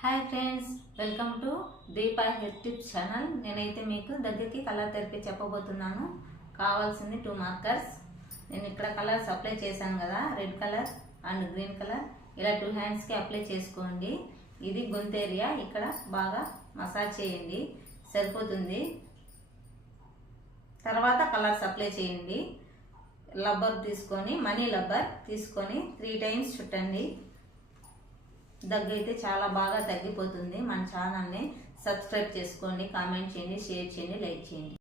Hi friends, welcome to Deepa hair tips channel. నేనైతే మీకు దగ్గరికి కలర్ థెరపీ చెప్పబోతున్నాను. కావాల్సింది 2 మార్కర్స్. నేను ఇక్కడ కలర్స్ అప్లై చేశాను కదా, red colour and green colour. ఇలా 2 హ్యాండ్స్కి అప్లై చేసుకోండి. ఇది గొంతు ఏరియా, ఇక్కడ బాగా మసాజ్ చేయండి, సరిపోతుంది. తర్వాత కలర్స్ అప్లై చేయండి. రబ్బర్ తీసుకొని, మనీ రబ్బర్ తీసుకొని 3 టైమ్స్ చుట్టండి. దగ్గు అయితే చాలా బాగా తగ్గిపోతుంది. మన ఛానల్ని సబ్స్క్రైబ్ చేసుకోండి, కామెంట్ చేయండి, షేర్ చేయండి, లైక్ చేయండి.